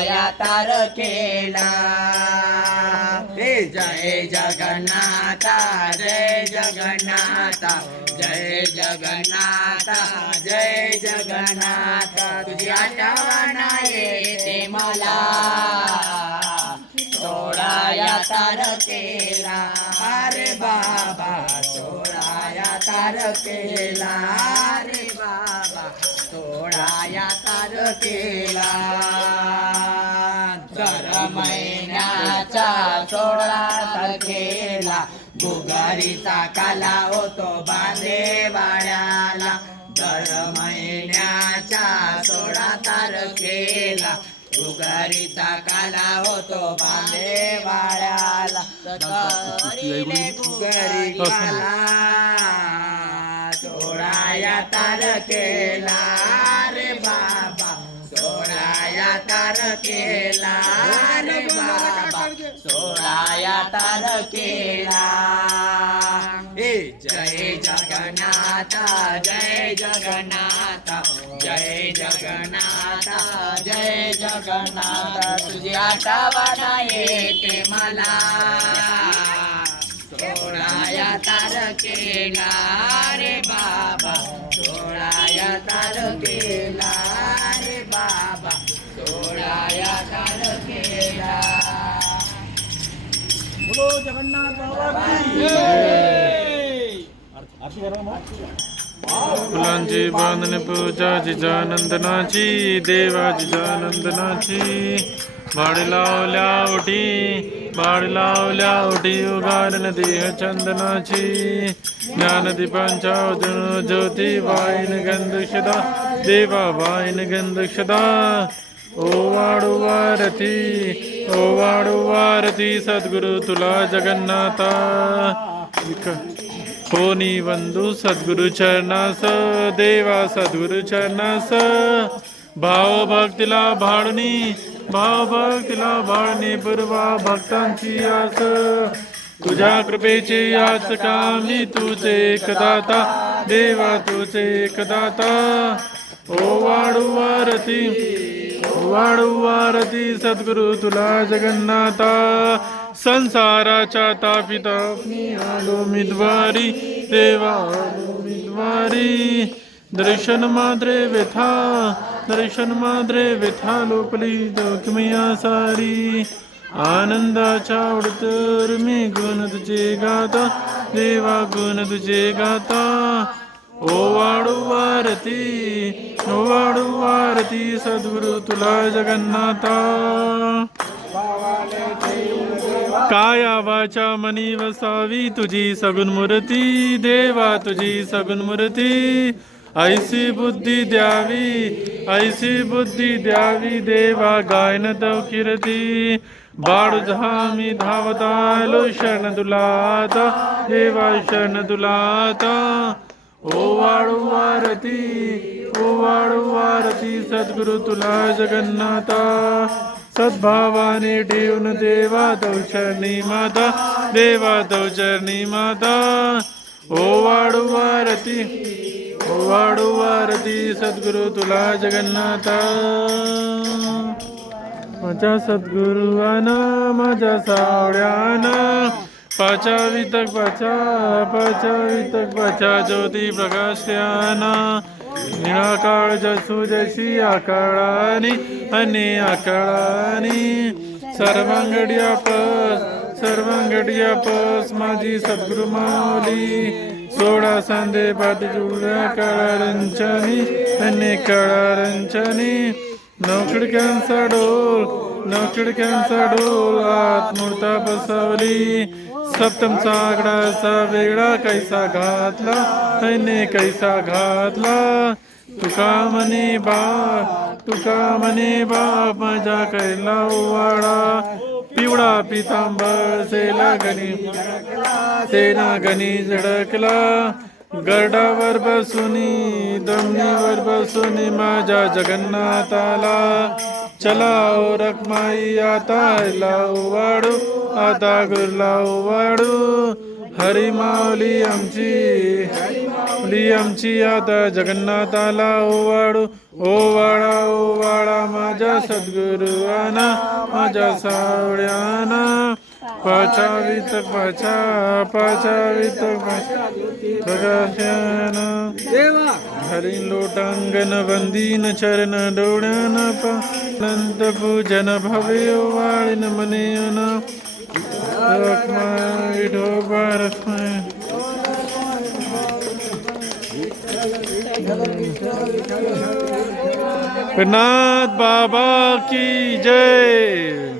सोळाया तारखेला जय जगन्नाथा जय जगन्नाथा जय जगन्नाथा जय जगन्नाथा। तुझी आठवण येते मला। तार केला अरे बाबा सोळाया तारखेला अरे बाबा। सोळाया तारखेला दर महिन्याचा सोळा तारखेला गुगारीचा काला होतो बांधे वाड्याला दर महिन्याच्या सोळा तारखेला गुगारीचा काला होतो बांधे वाड्याला करीले गुगारी सोळाया तारखेला तारखेला रे बाबा. सोळाया तारखेला हे जय जगन्नाथा जय जगन्नाथा जय जगन्नाथा जय जगन्नाथा. तुझी आठवण येते मला. सोळाया तारखेला रे बाबा. सोळाया तारखेला रे बाबा. बोलो जगन्नाथ बाबा की फुलांची बांधणी पूजा जिजानंदनाची देवा जिजानंदनाची. भाडी लावल्या ओटी भाडी लावल्या ओटी उगारण देह चंदनाची. ज्ञानदीपांच्या अजून ज्योती वाईन गंधक्षदा देवा वाईन गंधक्षदा. ओवाडुवारती ओवाडुवारती सद्गुरु तुला जगन्नाथा कोणी हो बंधू सद्गुरु चरणास देवा सद्गुरु चरणास. भाव भक्तीला भाडणी भाव भक्तीला भाडणी पूर्वा भक्तांची आस. तुझ्या कृपेचे आस कामी तुझे एकदाता देवा तुझे एकदाता ओ वाडू वारती वाढवारती सद्गुरु तुला जगन्नाथा संसाराच्या तापिता. आलो मिद्वारी देवा मिद्वारी. दर्शन माद्रे व्यथा दर्शन माद्रे व्यथा लोपली जोखमिया सारी आनंदाच्या उडतर मी गुण तुझे गाता देवा गुण तुझे गाता. ओ वाडू वारती आरती सद्गुरु तुला जगन्नाथा. काया वाचा मनी वसावी तुझी सगुण मूर्ती देवा तुझी सगुण मूर्ती ऐसी बुद्धी द्यावी ऐसी बुद्धी द्यावी देवा गायन दव कीर्ती. बाळू मी धावत आलो शरण दुलाता देवा शरण दुलाता. ओ वाळुवारती ओ वाळुवारती सद्गुरु तुला जगन्नाथा सद्भावाने ठेवून देवा दौचरणी माता देवा दौचरणी माता. ओ वाडू वारती ओ वाडू वारती सद्गुरु तुला जगन्नाथा माझ्या सद्गुरुवाना माझ्या सावड्याना પાછાવી તક પાછા પાછાવી તક પાછા જ્યોતિ પ્રકાશ્યાના નિરાકાર જસુ જસી આકાળાની અને આકાળાની સર્વાંગડિયા પસ સર્વાંગડિયા પસ માજી સદગુરુ માલી સોળા સાંધે પાદ જોડા કળા રંચની અને કળા રંચની નોકડ કેન્સર ડોલ નોકડ કેન્સર ડોલ આત્મૂર્તા બસવલી सप्तमचा आगडाचा वेगळा कैसा घातला? हैने कैसा घातला? तुका म्हणे बा तुका म्हणे बाप माझ्या कैला वाडा. पिवळा पितांबर सेला गणी सेना गणी झडकला. गडावर बसुनी दमनीवर बसुनी माझ्या जगन्नाथाला चला ओ रखमाई आता लावू वाडू आता गुरलाऊ वाडू. हरी माऊली आमची माऊली आमची आता जगन्नाथाला ओवाडू ओवाळा ओवाळा माझ्या सद्गुरुवाना माझ्या सावळ्याना पाचावित पाचा पाचावित प्रकाशाना हरी लोटांगण वंदीन चरण डोळ्यान अनंत पूजन भव्य वाळीन मनेन। रक्मा विठोबा रक्मा नाथ बाबा की जय।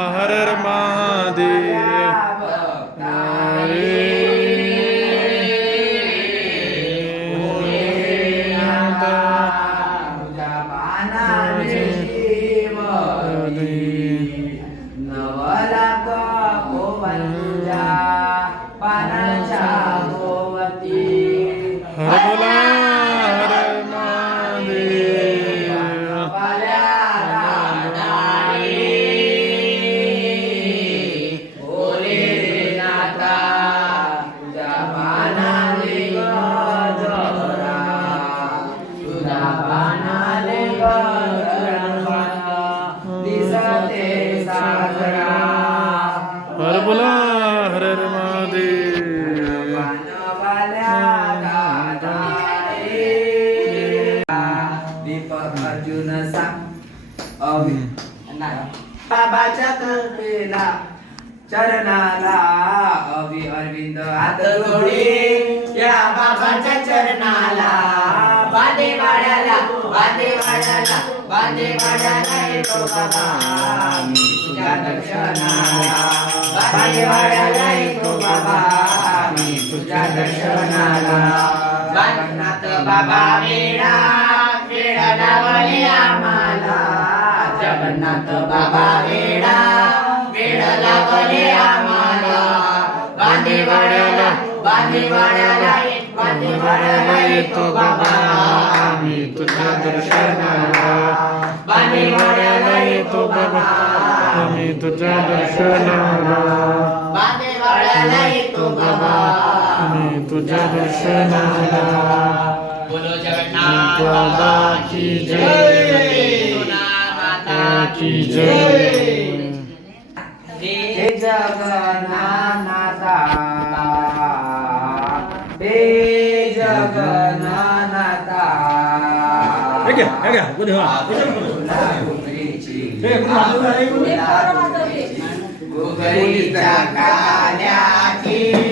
बाबाच्या कृपेला चरणाला अवि अरविंद हात जोडे. या बाबाच्या चरणाला बांधे वाड्याला बांधे वाड्याला बांधे वाड्याला येतो बाबा. मी तुझ्या दर्शनाला बांधे वाड्याला येतो बाबा. मी तुझ्या दर्शनाला बाबा वेडा वेडा लावले आम्हाला. जगन्नाथ बाबा वेडा. वेडा लावले आम्हाला. बांदेवाड्याला बांदेवाड्याला बांदेवाड्याला येतो बाबा. आम्ही तुझ्या दर्शनाला. बांदेवाड्याला येतो बाबा. आम्ही तुझ्या दर्शनाला. बांदेवाड्याला येतो बाबा. आम्ही तुझ्या दर्शनाला. बोलो जगन्नाथ बाबा की जय. की जय। हे. जगन्नाथा हे जगन्नाथा हे हे हा? हे, हे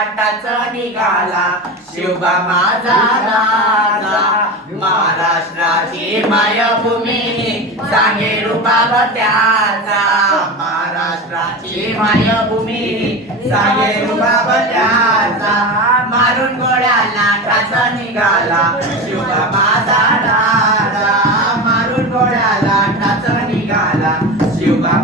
वाटाच निघाला. शिवबा माझा राजा. महाराष्ट्राची मायभूमी. सांगे रुबाब त्याचा. महाराष्ट्राची मायभूमी. सांगे रुबाब त्याचा. मारून गोळ्या टाचा निघाला. शिवबा माझा राजा. मारून गोळ्या टाचा निघाला. शिवबा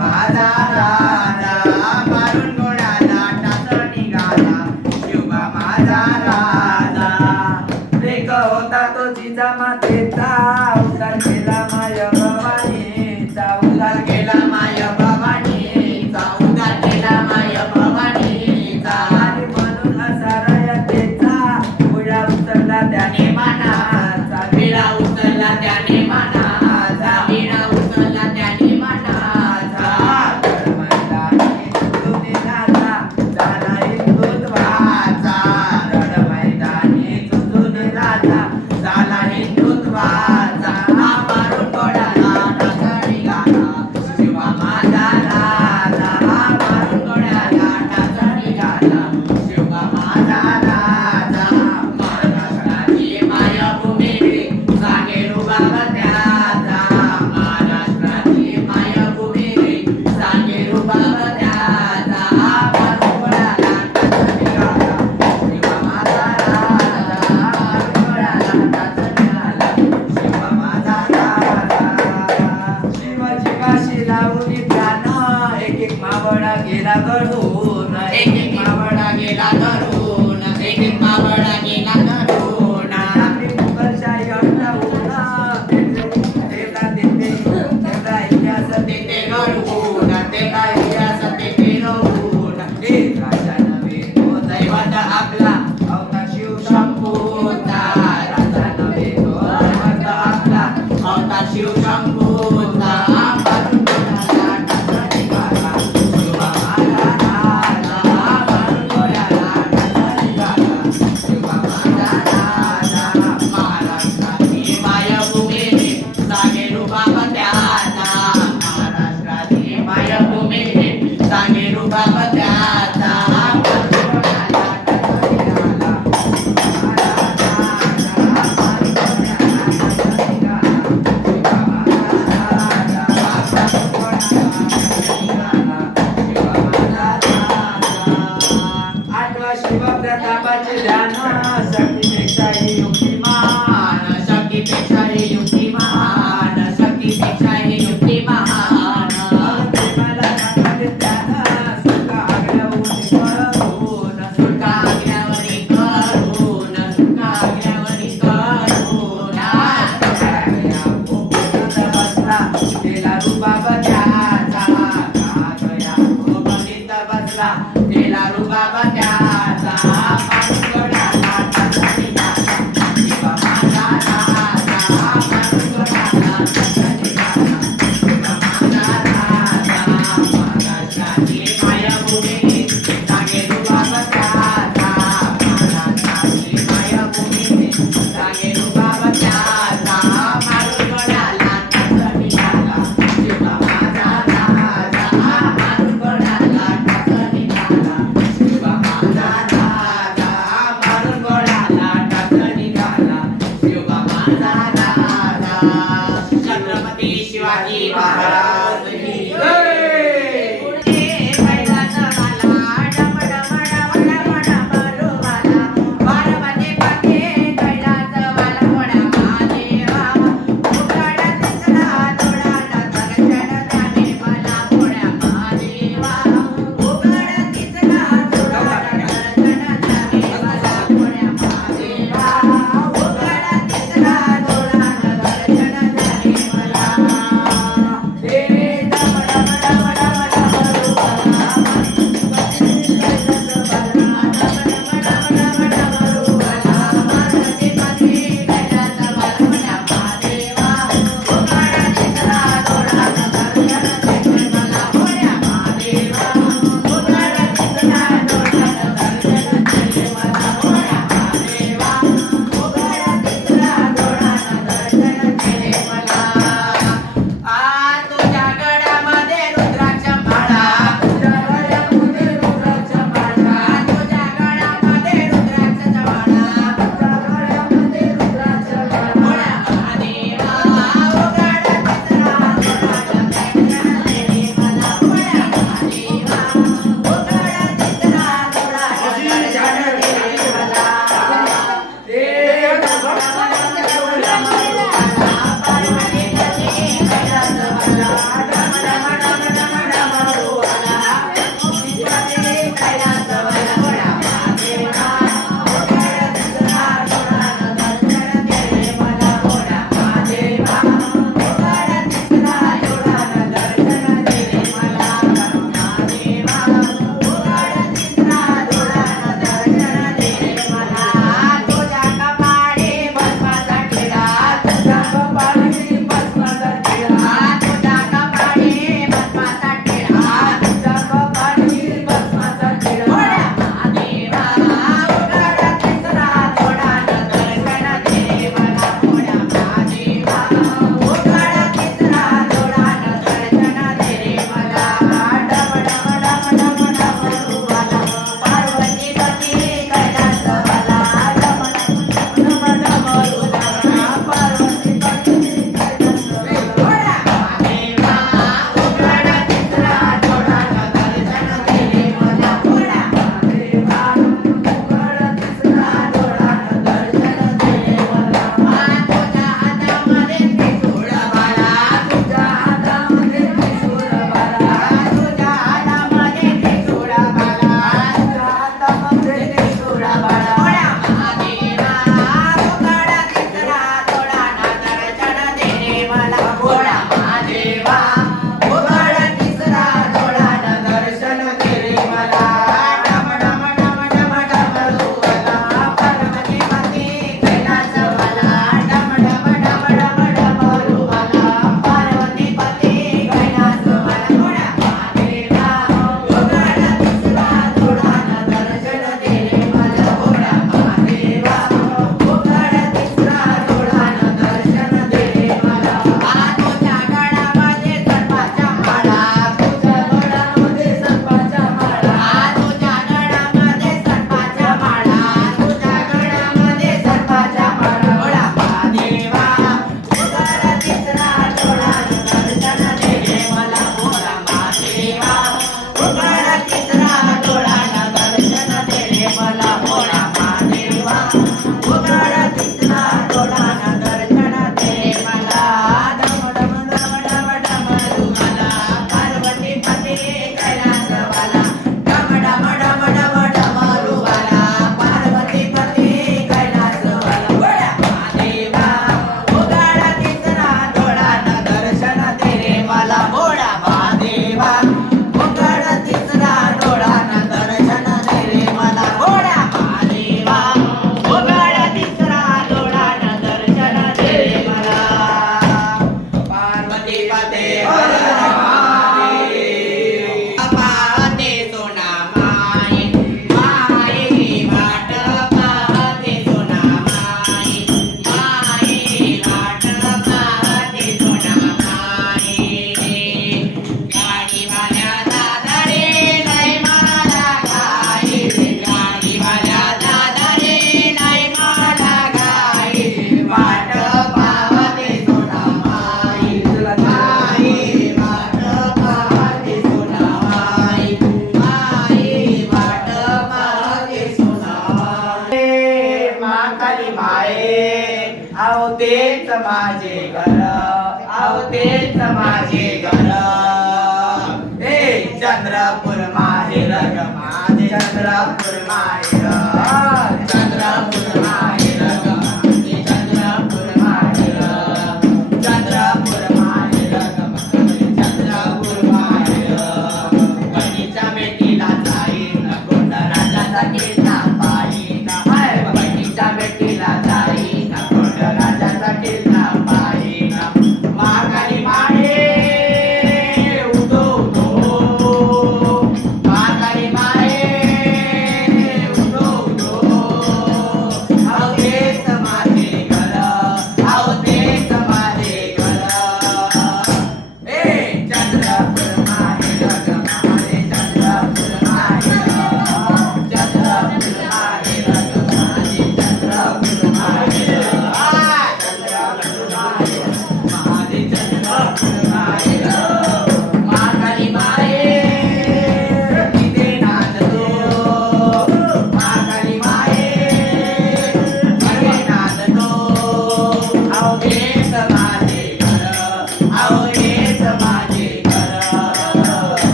छत्रपती शिवाजी महाराज.